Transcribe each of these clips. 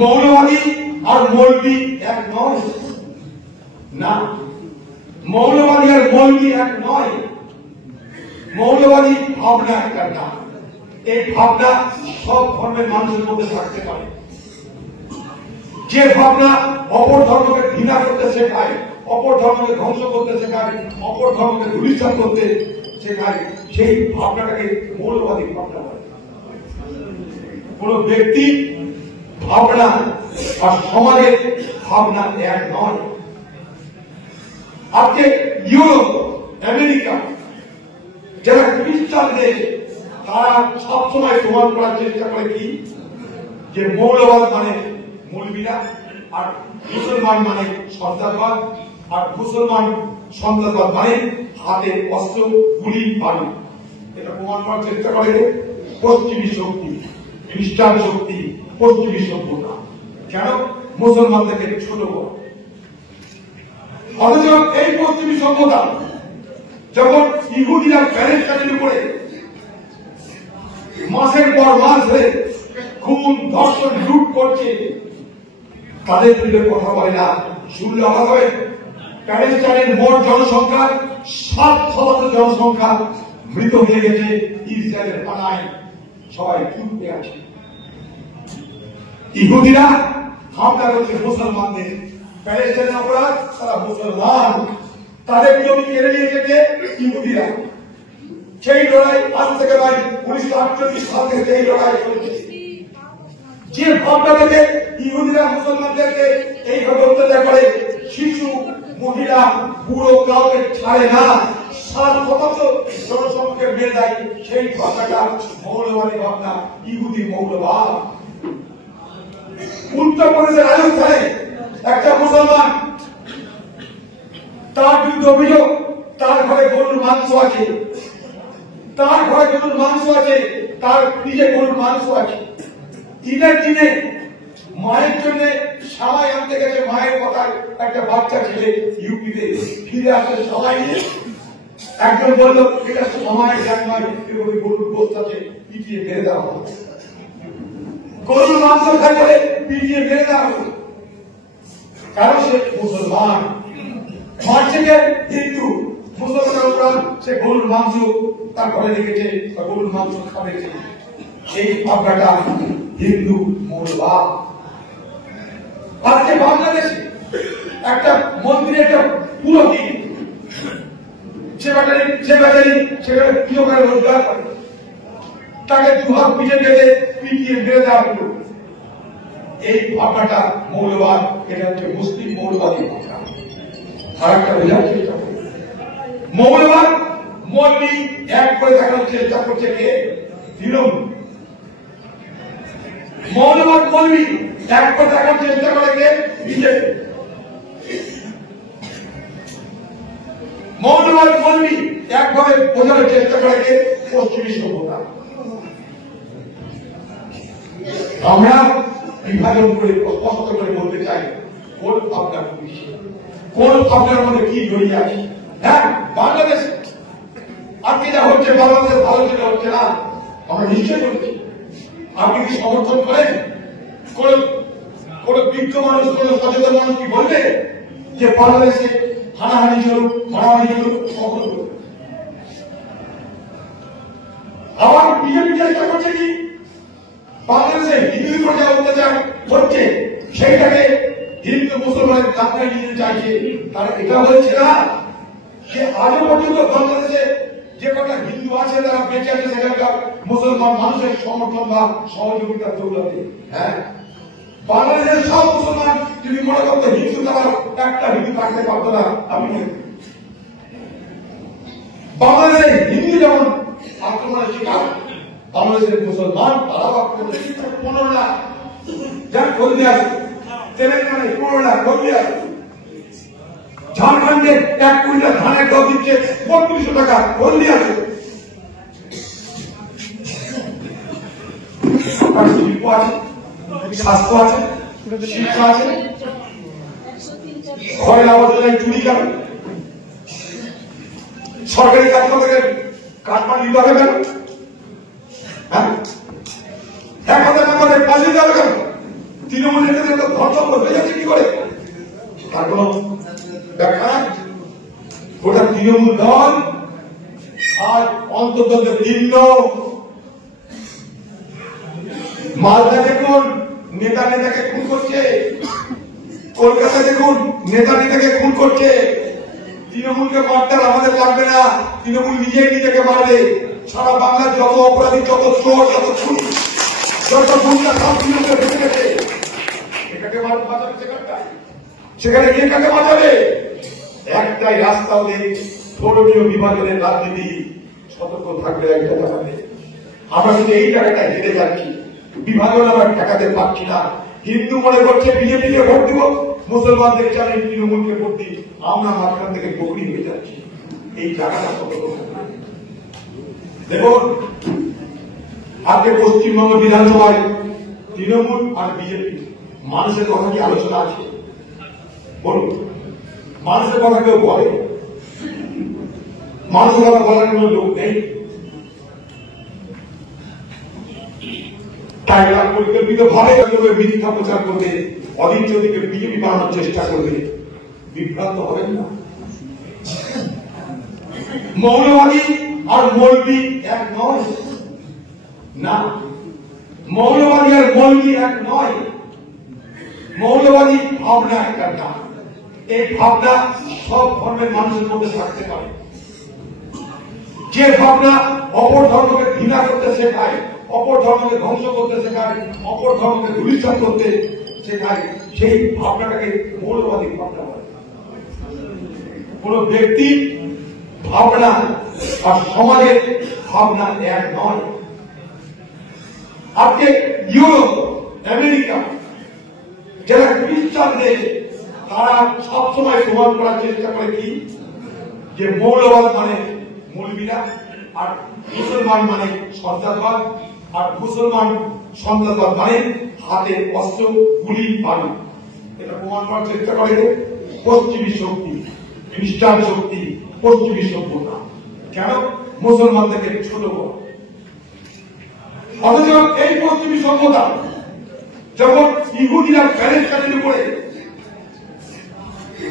মৌলবাদী আর মৌলবি এক নয় না, মৌলবাদী আর মৌলবি এক নয়। মৌলবাদী ভাবনা একটা না, এই ভাবনা সব ধর্মের মানুষের মধ্যে থাকতে পারে। যে ভাবনা অপর ধর্মকে ঘৃণা করতে শেখায়, অপর ধর্মকে ধ্বংস করতে শেখায়, অপর ধর্মকে ধূলিসাৎ করতে শেখায়, সেই ভাবনাটাকে মৌলবাদী ভাবনা বলে। কোন ব্যক্তি ভাবনা আর সমাজের ভাবনা এক নয়। আজকে ইউরোপ, আমেরিকা যারা খ্রিস্টান দেশ, তারা সবসময় প্রমাণ করার চেষ্টা করে কি, যে মৌলবাদ মানে মৌলবীরা, আর মুসলমান মানে সন্ত্রাসবাদ, আর মুসলমান সন্ত্রাসবাদ মানে হাতে অস্ত্র, গুলি, বাড়ি। এটা প্রমাণ করার চেষ্টা করে পশ্চিমী শক্তি, খ্রিস্টান শক্তি, পশ্চিমী সভ্যতা। কেন? মুসলমানদেরকে ছোট বড়। অথচ এই পশ্চিমী সভ্যতা যখন ইহুদিরা প্যালেস্টাইনের উপরে মাসের পর মাস ধরে খুন, ধর্ষণ, লুট করছে, তাদের বিরুদ্ধে কথা বলে না। শুনলে অবাক হবে, প্যালেস্টাইনের মোট জনসংখ্যার 7% জনসংখ্যা মৃত হয়ে গেছে ইসরায়েলের হানায়, সবাই চুপে আছে। ইহুদিরা হামলা করছে মুসলমানদের, প্যালেস্টাইনের অপরাধ, তারা মুসলমান, তাদের জমি কেড়ে নিয়েছে ইহুদিরা। সেই লড়াই আজ থেকে নয়, 1948 সাল থেকে এই লড়াই চলছে। যে ভাবনা থেকে ইহুদিরা মুসলমানদেরকে এইভাবে অত্যাচার করে, শিশু, মহিলা, বুড়ো কাউকে ছাড়ে না, 7% জনসংখ্যাকে মেরে দেয়, সেই ভাবনাটা মৌলবাদী ভাবনা, ইহুদি মৌলবাদ। উত্তরপ্রদেশের রাজস্থানে একটা মুসলমান, তার বিরুদ্ধে অভিযোগ তার ঘরে গরুর মাংস আছে, তার ঘরে গরুর মাংস আছে, তার নিজে গরুর মাংস আছে। ঈদের দিনে মায়ের জন্য সবাই আনতে গেছে, মায়ের কথায় একটা বাচ্চা ছেলে ইউপিতে ফিরে আসে সবাই নিয়ে। একজন বলল এটা সময়ের জ্ঞান নয়, গরুর গোস্ত আছে, পিটিয়ে মেরে দেওয়া হবে, গরুর মাংস খাই বলে পিটিয়ে মেরে দেওয়া হবে। কারণ সে মুসলমান, মার্চেকে হিন্দু, মুসলমানের উপর সে গরুর মাংস তার ঘরে রেখেছে, গরুর মাংস খাবে। সেই ভাবনাটা হিন্দু মৌলবাদ। আজকে বাংলাদেশে একটা মন্দিরে একটা পুরোহিত, সে বেচারি রোজগার করে, তাকে দুহাত পিঠে বেঁধে পিটিয়ে মেরে দেওয়া হলো। এই ভাবনাটা মৌলবাদ, এটা হচ্ছে মুসলিম মৌলবাদী ভাবনা। আর একটা বোঝার চেষ্টা করবে, মৌলবাদ মৌলবি এক করে দেখানোর চেষ্টা করছে কে? তৃণমূল। মৌলবাদ মৌলবি এক করে দেখানোর চেষ্টা করে কে? বিজেপি। মৌলবাদ মৌলবি একভাবে বোঝানোর চেষ্টা করে কে? পশ্চিমী সভ্যতা। আমরা বিভাজন করে স্পষ্ট করে বলতে চাই, কোন ভাবনা, কোন ভাবনার মধ্যে কি জড়িয়ে আছে। হ্যাঁ, বাংলাদেশ আজকে যা হচ্ছে, বাংলাদেশের ভালো যেটা হচ্ছে না, আমরা নিশ্চয় করেছি। আপনি কি সমর্থন করেন? কোন বিজ্ঞ মানুষ, কোন সচেতন মানুষ কি বলবে যে বাংলাদেশে হানাহানি চলুক, মারামারি চলুক, সকল চলুক? আবার বিজেপি চেষ্টা করছে কি, বাংলাদেশে হিন্দুদের উপর যা অত্যাচার হচ্ছে সেইটাকে হিন্দু মুসলমানের দাঙ্গায় নিতে চাইছে। তারা এটা বলছে না যে আজও পর্যন্ত বাংলাদেশে যে কটা হিন্দু আছে তারা বেঁচে আছে সেখানকার মুসলমান মানুষের সমর্থন বা সহযোগিতার দৌলতে। হ্যাঁ, বাংলাদেশের সব মুসলমান যদি মনে করতো হিন্দু, তারা একটা হিন্দু থাকতে পারত না। আপনি বাংলাদেশের হিন্দু যেমন আক্রমণের শিকার, বাংলাদেশের মুসলমান তারাও আক্রমণের শিকার। 15 লাখ যার বলতে আছে, তেলেঙ্গানায় 15 লাখ বলতে আছে, ঝাড়খণ্ডে 1 কুইন্টাল ধানের দাম দিচ্ছে 3200 টাকা বলতে আছে। শিল্প আছে, স্বাস্থ্য আছে, শিক্ষা আছে, ঘরের আবর্জনায় চুরি কেন? সরকারি কাজ থেকে কাটমান নিতে হবে কেন? হ্যাঁ, 1000 নম্বরে 5 দিতে হবে কেন? ধন সম্পদ হয়ে যাচ্ছে কি করে, তার কোন ব্যাখ্যা। গোটা তৃণমূল দল আর অন্তত ভিন্ন। মালদা দেখুন নেতা নেতাকে খুন করছে, কলকাতা দেখুন নেতা নেতাকে খুন করছে। তৃণমূলকে মারতে আমাদের লাগবে না, তৃণমূল নিজেই নিজেকে মারবে। সারা বাংলার যত অপরাধী, যত চোর, যত খুনি, যত গুন্ডা সব তৃণমূলকে ঢুকে গেছে। এটাকে বাঁচাবে সেখানে গিয়ে কাকে বাঁচাবে? একটাই রাস্তা হলে ধর্মীয় বিভাজনের রাজনীতি। সতর্ক থাকবে একটা জানাবে। আমরা কিন্তু এই টাকাটা হেরে যাচ্ছি, বিভাজন আমরা টাকাতে পাচ্ছি না। হিন্দু মনে করছে বিজেপিকে ভোট দিব, মুসলমানদের চালে তৃণমূলকে ভোট দিই, আমরা মাঝখান থেকে বকরি হয়ে যাচ্ছি। এই টাকাটা সতর্ক থাকবে। দেখুন আজকে পশ্চিমবঙ্গ বিধানসভায় তৃণমূল আর বিজেপি মানুষের কথা কি আলোচনা আছে? বলুন, মানুষের কথা কেউ বলে? মানুষের কথা বলার কোন লোক নেই। তাই এরা পরিকল্পিত ভাবে মিথ্যা প্রচার করবে, অদিন চৌধুরীকে বিজেপি বানানোর চেষ্টা করবে। বিভ্রান্ত হবেন না। মৌলবাদী আর মৌলবি এক নয়, না, মৌলবাদী আর মৌলবি এক নয়। মৌলবাদী ভাবনা একটা নাম। এই ভাবনা সব ধর্মের মানুষের মধ্যে থাকতে পারে। যে ভাবনা অপর ধর্মকে ঘৃণা করতে শেখায়, অপর ধর্মকে ধ্বংস করতে শেখায়, অপর ধর্মকে ধূলিসাৎ করতে শেখায়, সেই ভাবনাটাকে মৌলবাদী ভাবনা বলে। কোন ব্যক্তি ভাবনা আর সমাজের ভাবনা এক নয়। আজকে ইউরোপ, আমেরিকা যারা খ্রিস্টান দেশ, তারা সবসময় প্রমাণ করার চেষ্টা করে কি, যে মৌলবাদ মানে মৌলবীরা, আর মুসলমান মানে সন্ত্রাসবাদ, আর মুসলমান সন্ত্রাসবাদ মানে হাতে অস্ত্র, গুলি, বালু। এটা প্রমাণ করার চেষ্টা করে পশ্চিমী শক্তি, খ্রিস্টান শক্তি, পশ্চিমী সভ্যতা। কেন? মুসলমানদেরকে ছোট করা। অথচ এই পশ্চিমী সভ্যতা যখন ইহুদিরা প্যালেস্টাইনের উপরে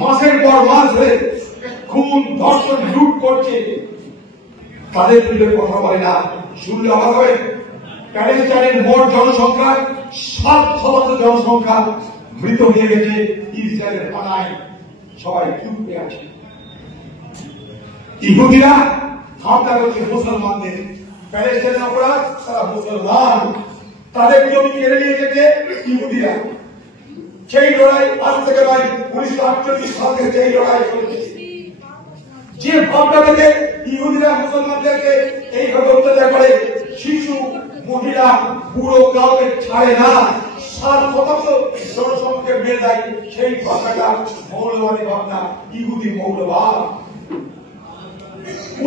মাসের পর মাস ধরে খুন, ধর্ষণ, লুট করছে, তাদের বিরুদ্ধে কথা বলে না। শুনলে অবাক হবে, প্যালেস্টাইনের মোট জনসংখ্যার 7% জনসংখ্যা মৃত হয়ে গেছে ইসরায়েলের হানায়। সবাই চুপ হয়ে আছে। ইহুদিরা হামলা করছে মুসলমানদের, প্যালেস্টাইনের অপরাধ তারা মুসলমান, তাদের জমি কেড়ে নিয়ে যেতে ইহুদিরা। সেই লড়াই আজ থেকে নয়, 1948 সাল থেকে সেই লড়াই চলছে। যে ভাবনা থেকে ইহুদিরা মুসলমানদেরকে এইভাবে অত্যাচার করে, শিশু, মহিলা, বুড়ো কাউকে ছাড়ে না, 7% জনসংখ্যাকে মেরে দেয়, সেই ভাবনাটা মৌলবাদী ভাবনা, ইহুদি মৌলবাদ।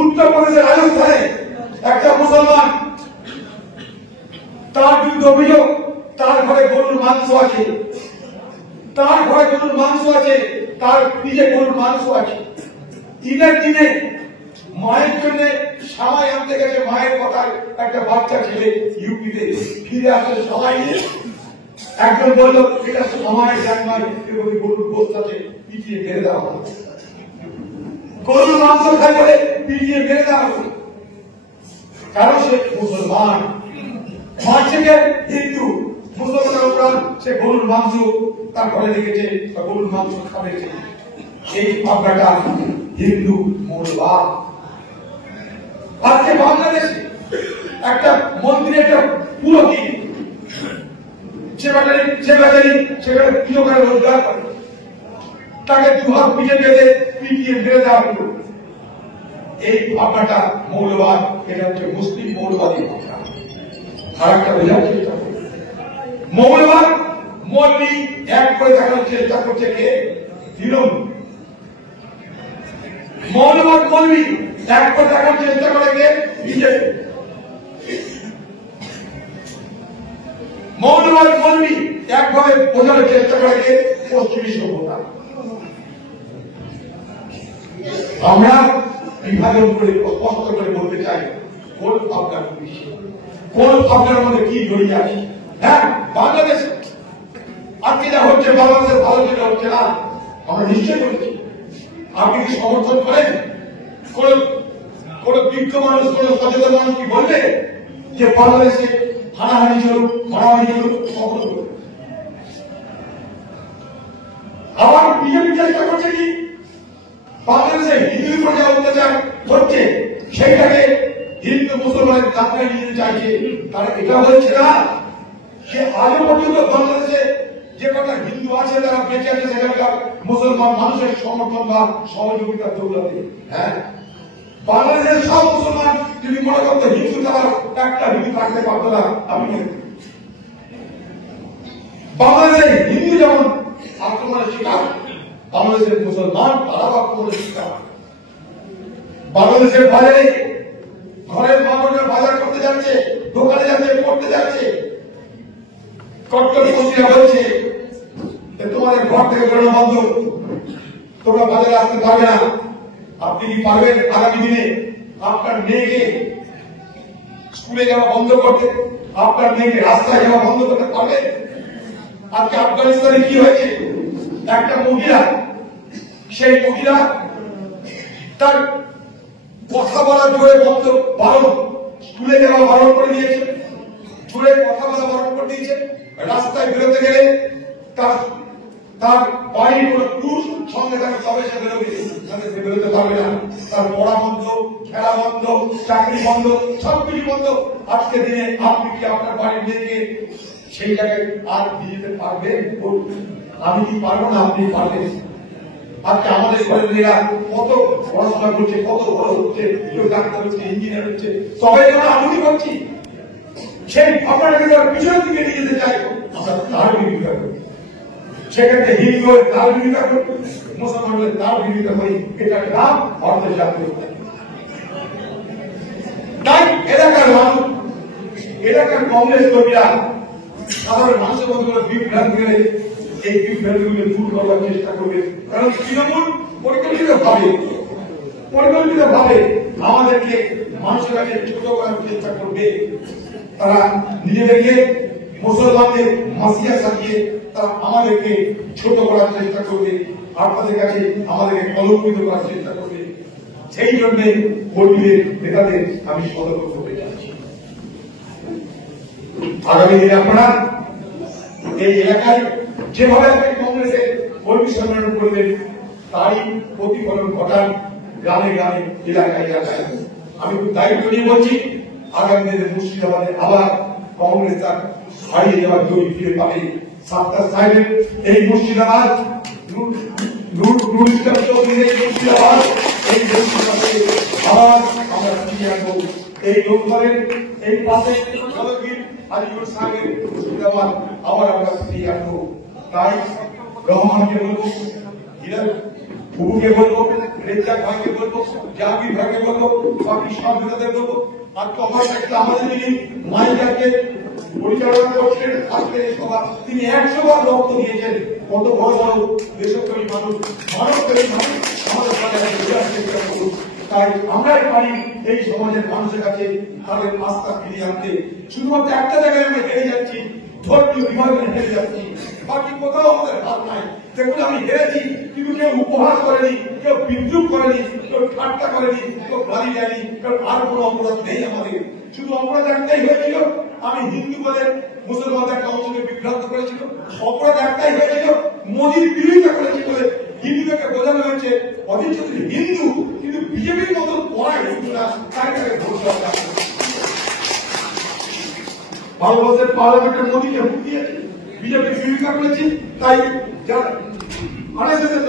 উত্তরপ্রদেশের রাজস্থানে একটা মুসলমান, তার বিরুদ্ধে অভিযোগ তার ঘরে গরুর মাংস আছে, তার ঘরে গরুর মাংস আছে, তার নিজে গরুর মাংস আছে। ঈদের দিনে মায়ের জন্য সামাই আনতে গেছে, মায়ের কথায় একটা বাচ্চা ছেলে ইউপিতে ফিরে আসার সময় নিয়ে একজন বলল এটা সময়ের জানমাই, গরুর গোস্ত আছে, পিটিয়ে মেরে দেওয়া হবে। গরুর মাংস খাই বলে পিটিয়ে মেরে দেওয়া হবে, কারণ সে মুসলমান। মাছকে হিন্দু, মুসলমানের উপর সে গরুর মাংস তার ঘরে রেখেছে, গরুর মাংস খাবে। এই ভাবনাটা হিন্দু মৌলবাদ। আজকে বাংলাদেশে একটা মন্দিরে একটা পুরোহিত সেখানে কিলোগ্রাম রোজগার করে, তাকে দুহাত পিঠে বেঁধে পিটিয়ে মেরে দেওয়া হল। এই ভাবনাটা মৌলবাদ। এটা হচ্ছে মুসলিম মৌলবাদী ভাবনা। আর একটা বোঝার চেষ্টা করবে, মৌলবাদ মৌলবি এক করে দেখানোর চেষ্টা করছে কে? তৃণমূল। মৌলবাদ মৌলবি এক করে দেখানোর চেষ্টা করে কে? বিজেপি। মৌলবাদ মৌলবি একভাবে বোঝানোর চেষ্টা করে কে? পশ্চিমী সভ্যতা। আমরা বিভাজন করে স্পষ্ট করে বলতে চাই, কোন ভাবনার কোন ভাবনার মধ্যে কি জড়িয়ে আছে। হ্যাঁ, বাংলাদেশে আজকে যা হচ্ছে বাংলাদেশের ভালো যেটা হচ্ছে না, আমরা নিশ্চয় করেছি। আপনি কি সমর্থন করেন? কোন বিজ্ঞ মানুষ, কোন সচেতন মানুষ কি বলবে যে বাংলাদেশে হানাহানি চলুক, মারামারি চলুক? সমর্থন করুন। আবার বিজেপি চেষ্টা করছে কি বাংলাদেশে হিন্দুর উপর যা অত্যাচার হচ্ছে সেইটাকে হিন্দু মুসলমানের দাঙ্গায় নিতে চাইছে। তারা এটা বলছে না যে আজও পর্যন্ত বাংলাদেশে যে কটা হিন্দু আছে তারা বেঁচে আছে সেখানকার মুসলমান মানুষের সমর্থন বা সহযোগিতার দৌলতে। হ্যাঁ, বাংলাদেশের সব মুসলমান যদি মনে করতো হিন্দু তারা একটা হিন্দু থাকতে পারতো না। আপনি বাংলাদেশের হিন্দু যেমন আক্রমণের শিকার, বাংলাদেশের মুসলমান তারাও আক্রমণের শিকার। বাংলাদেশের বাজারে ঘরের মানুষের বাজার করতে যাচ্ছে, দোকানে যাচ্ছে, পড়তে যাচ্ছে, কট্টরপন্থীরা বলছে তোমাদের ঘর থেকে বেরোনো বন্ধ, তোমরা বাজারে আসতে পারবে না। আপনি কি পারবেন আগামী দিনে আপনার মেয়েকে স্কুলে যাওয়া বন্ধ করতে, আপনার মেয়েকে রাস্তায় যাওয়া বন্ধ করতে পারবেন? আজকে আফগানিস্তানে কি হয়েছে, একটা মহিলা, সেই মহিলা তার কথা বলা জোরে বন্ধ, বারণ, স্কুলে যাওয়া বারণ করে দিয়েছে, জোরে কথা বলা বারণ করে দিয়েছে। রাস্তায় বেরোতে গেলে তার বাড়ির কোন পুরুষ সঙ্গে থাকে তবে সে বেরোবে, তাহলে সে বেরোতে পারবে না। তার পড়া বন্ধ, খেলা বন্ধ, চাকরি বন্ধ, সবকিছু বন্ধ। আজকে দিনে আপনি কি আপনার বাড়ির মেয়েকে সেই জায়গায় আর দিয়ে যেতে পারবেন? আমি কি পারবো না? আপনি পারবেন। আজকে আমাদের ঘরের মেয়েরা কত পড়াশোনা করছে, কত বড় হচ্ছে, কেউ ডাক্তার হচ্ছে, ইঞ্জিনিয়ার হচ্ছে, সবাই আমরা আধুনিক হচ্ছি। সেই আপনাকে পিছনের দিকে নিয়ে যেতে চাই, আমরা তার বিরোধিতা করি। সেক্ষেত্রে হিন্দু তার বিরোধিতা করি, মুসলমান তার বিরোধিতা করি। এটা নাম ভারতের জাতীয়। তাই এলাকার মানুষ, এলাকার কংগ্রেস কর্মীরা সাধারণ মানুষের মধ্যে বিভ্রান্তি করে এই বিভ্রান্তিগুলো দূর করার চেষ্টা করবে। কারণ তৃণমূল পরিকল্পিত ভাবে আমাদেরকে মানুষের কাছে ছোট করার চেষ্টা করবে। তারা নিজেদেরকে মুসলমানদের মাসিয়া সাজিয়ে তারা আমাদেরকে ছোট করার চেষ্টা করবে, আপনাদের কাছে আমাদেরকে কলঙ্কিত করার চেষ্টা করবে। সেই জন্য কর্মীদের নেতাদের আমি সতর্ক করতে চাচ্ছি। আগামী দিনে আপনারা এই এলাকায় যেভাবে আপনি কংগ্রেসের কর্মী সম্মেলন করবেন তারই প্রতিফলন ঘটান গ্রামে গ্রামে, এলাকায় এলাকায়। আমি খুব দায়িত্ব নিয়ে বলছি, আগামী দিনে মুর্শিদাবাদে আবার কংগ্রেস তার হারিয়ে যাওয়ার জমি ফিরে পাবে। সাত্তার সাহেবের এই মুর্শিদাবাদ, নুর ইসলাম চৌধুরীর এই মুর্শিদাবাদ, এই মুর্শিদাবাদে আবার আমরা ফিরিয়ে আনবো। এই লোকদলের এই পাশে জলগীর আজিজুল সাহেবের মুর্শিদাবাদ আবার আমরা ফিরিয়ে আনবো। তাই রহমানকে বলবো, বুবুকে বলবো, রেজ্জাক ভাইকে বলবো, জাহাঙ্গীর ভাইকে বলবো, বাকি সব নেতাদের বলবো, আর আমাদের যিনি মাইকাকে পরিচালনা করছেন আজকে সভা, তিনি 100 বার রক্ত দিয়েছেন। কত বড় বড় দেশপ্রেমী মানুষ, মানবপ্রেমী মানুষ আমাদের সাথে চেষ্টা করুন। তাই আমরাই পারি এই সমাজের মানুষের কাছে তাদের আস্থা ফিরিয়ে আনতে। শুধুমাত্র একটা জায়গায় আমরা হেরে যাচ্ছি, ধর্মীয় বিভাগে হেরে যাচ্ছি, বাকি কোথাও আমাদের হাত নাই। দেখুন, আমি হেরেছি, কিন্তু কেউ উপহাস করেনি, কেউ বিদ্রুপ করেনি, কেউ ঠাট্টা করেনি, কেউ গালি দেয়নি, কেউ আর কোনো অপরাধ নেই আমাদের। শুধু অপরাধ একটাই হয়েছিল, আমি হিন্দু বলে মুসলমান একটা অংশকে বিভ্রান্ত করেছিল। অপরাধ একটাই হয়েছিল, মোদীর বিরোধিতা করেছি বলে হিন্দুদেরকে বোঝানো হয়েছে অধীর হিন্দু, কিন্তু বিজেপির মতো পড়া হিন্দুরা তাই তাকে ভোট দরকার। ভারতবর্ষের পার্লামেন্টের মোদীকে ভোট দিয়েছে, বিজেপির বিরোধিতা করেছি, তাই যারা আরএসএস